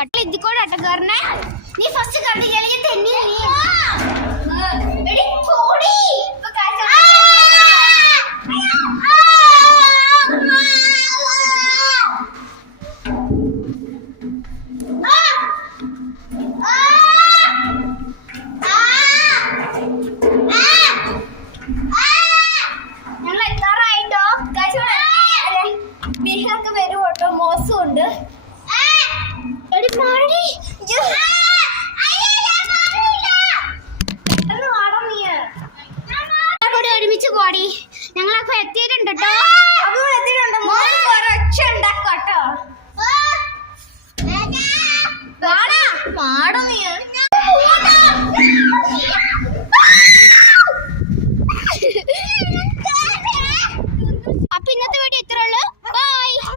കട്ടിൽ ഇതിക്കോടെ അട്ട കയറണേ. നീ ഫസ്റ്റ് കണ്ടില്ലെങ്കിൽ തെന്നി ഞങ്ങൾ എത്താറായിട്ടോ. ബിഹൊക്കെ വരും കേട്ടോ. മോശം ഉണ്ട്. ഒരുമിച്ച് കോടി ഞങ്ങളൊക്കെ എത്തിയിട്ടുണ്ട് കേട്ടോ. ഉണ്ടാക്കട്ടോ മാടോ നീ. അപ്പൊ ഇന്നത്തെ വീഡിയോ ഇത്രേ ഉള്ളൂ.